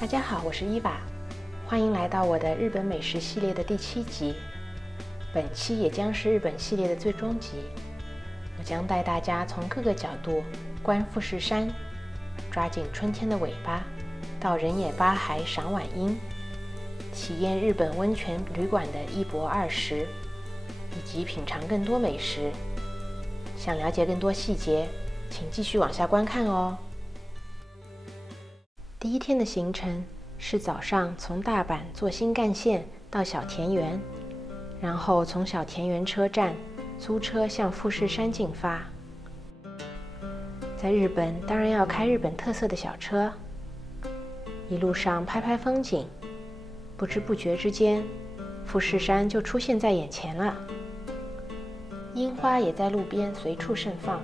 大家好，我是伊娃，欢迎来到我的日本美食系列的第7集。本期也将是日本系列的最终集，我将带大家从各个角度观富士山，抓紧春天的尾巴，到人野八海赏晚樱，体验日本温泉旅馆的一泊20，以及品尝更多美食。想了解更多细节，请继续往下观看哦。第一天的行程是早上从大阪坐新干线到小田园，然后从小田园车站租车向富士山进发。在日本当然要开日本特色的小车，一路上拍拍风景，不知不觉之间，富士山就出现在眼前了。樱花也在路边随处盛放。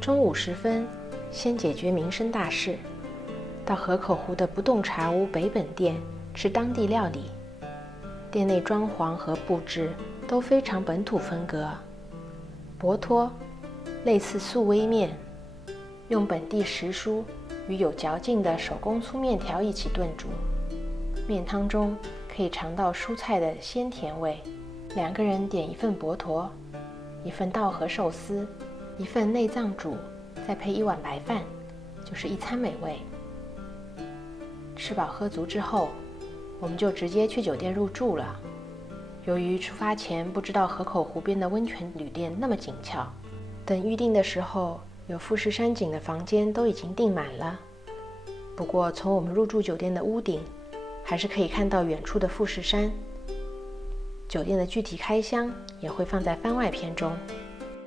中午时分，先解决民生大事，到河口湖的不动茶屋北本店吃当地料理。店内装潢和布置都非常本土风格，博托类似素微面，用本地时蔬与有嚼劲的手工粗面条一起炖煮，面汤中可以尝到蔬菜的鲜甜味。2个人点一份博托，一份稻荷寿司，一份内脏煮，再配1碗白饭，就是一餐美味。吃饱喝足之后，我们就直接去酒店入住了。由于出发前不知道河口湖边的温泉旅店那么紧俏，等预定的时候，有富士山景的房间都已经订满了。不过从我们入住酒店的屋顶，还是可以看到远处的富士山。酒店的具体开箱也会放在番外篇中。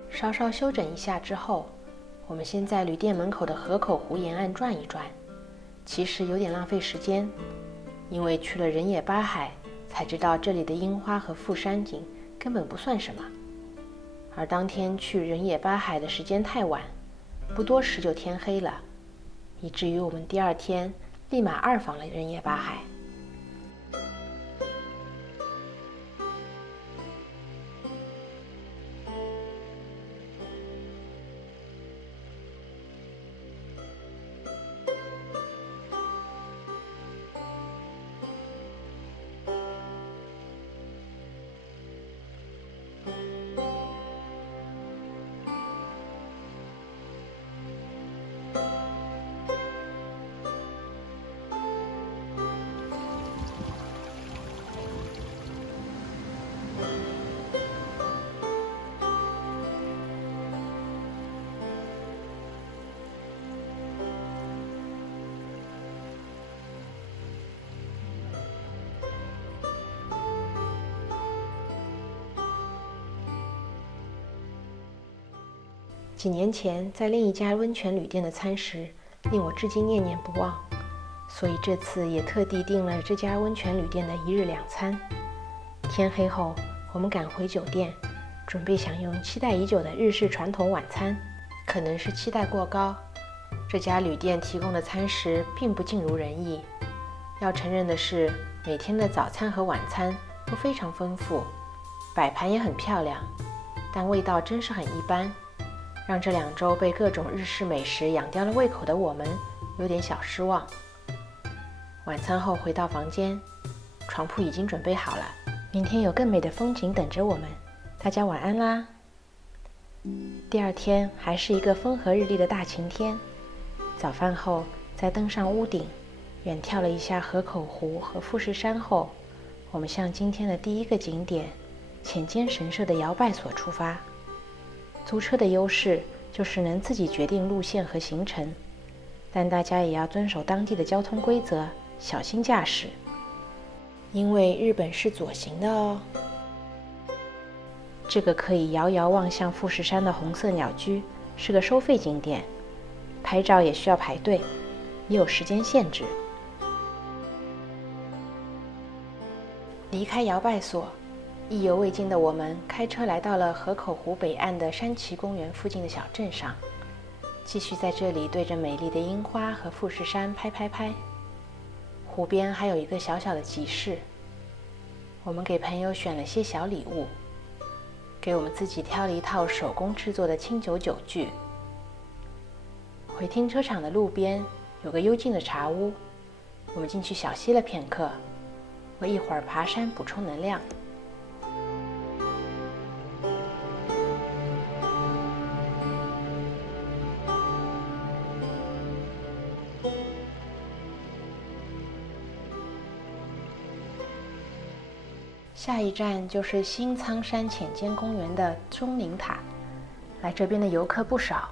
稍稍休整一下之后，我们先在旅店门口的河口湖沿岸转一转。其实有点浪费时间，因为去了人野八海才知道这里的樱花和富山景根本不算什么。而当天去人野八海的时间太晚，不多时就天黑了，以至于我们第2天立马2访了人野八海。几年前在另一家温泉旅店的餐食令我至今念念不忘，所以这次也特地订了这家温泉旅店的1日2餐。天黑后，我们赶回酒店，准备享用期待已久的日式传统晚餐。可能是期待过高，这家旅店提供的餐食并不尽如人意。要承认的是，每天的早餐和晚餐都非常丰富，摆盘也很漂亮，但味道真是很一般，让这2周被各种日式美食养刁了胃口的我们有点小失望。晚餐后回到房间，床铺已经准备好了，明天有更美的风景等着我们，大家晚安啦。第2天还是一个风和日丽的大晴天，早饭后再登上屋顶，远眺了一下河口湖和富士山后，我们向今天的第1个景点浅间神社的摇拜所出发。租车的优势就是能自己决定路线和行程，但大家也要遵守当地的交通规则，小心驾驶，因为日本是左行的哦。这个可以遥遥望向富士山的红色鸟居是个收费景点，拍照也需要排队，也有时间限制。离开摇拜所，意犹未尽的我们开车来到了河口湖北岸的山崎公园附近的小镇上，继续在这里对着美丽的樱花和富士山拍。湖边还有一个小小的集市，我们给朋友选了些小礼物。给我们自己挑了一套手工制作的清酒酒具。回停车场的路边有个幽静的茶屋，我们进去小息了片刻，为一会儿爬山补充能量。下一站就是新仓山浅间公园的钟灵塔，来这边的游客不少，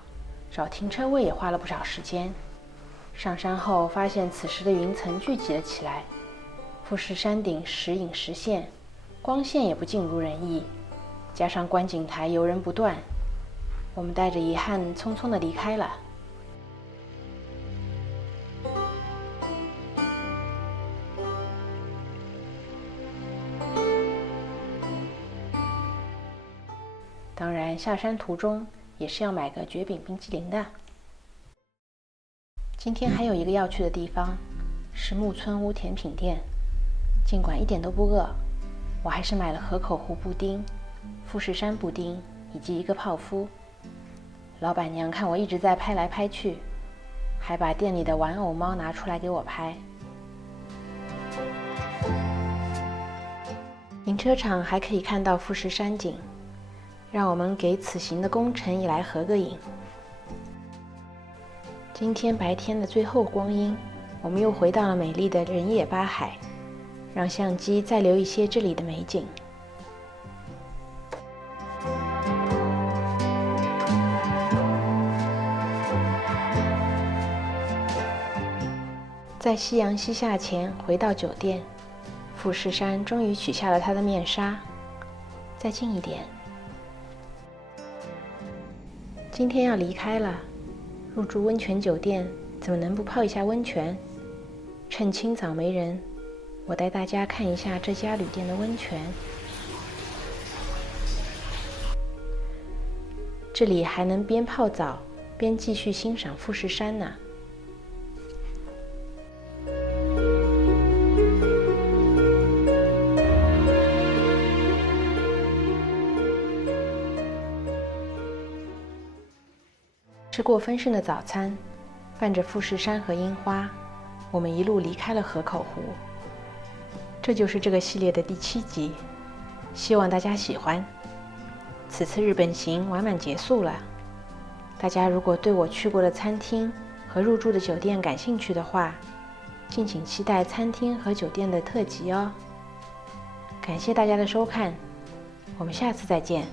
找停车位也花了不少时间。上山后发现此时的云层聚集了起来，富士山顶时隐时现，光线也不尽如人意，加上观景台游人不断，我们带着遗憾匆匆地离开了。当然，下山途中也是要买个蕨饼冰淇淋的。今天还有一个要去的地方，是木村屋甜品店。尽管一点都不饿，我还是买了河口湖布丁、富士山布丁以及一个泡芙。老板娘看我一直在拍来拍去，还把店里的玩偶猫拿出来给我拍。停车场还可以看到富士山景，让我们给此行的工程一来合个影。今天白天的最后光阴，我们又回到了美丽的人野八海，让相机再留一些这里的美景。在夕阳西下前回到酒店，富士山终于取下了它的面纱。再近一点。今天要离开了，入住温泉酒店，怎么能不泡一下温泉？趁清早没人，我带大家看一下这家旅店的温泉。这里还能边泡澡边继续欣赏富士山呢。吃过丰盛的早餐，伴着富士山和樱花，我们一路离开了河口湖。这就是这个系列的第7集，希望大家喜欢。此次日本行完满结束了，大家如果对我去过的餐厅和入住的酒店感兴趣的话，敬请期待餐厅和酒店的特辑哦。感谢大家的收看，我们下次再见。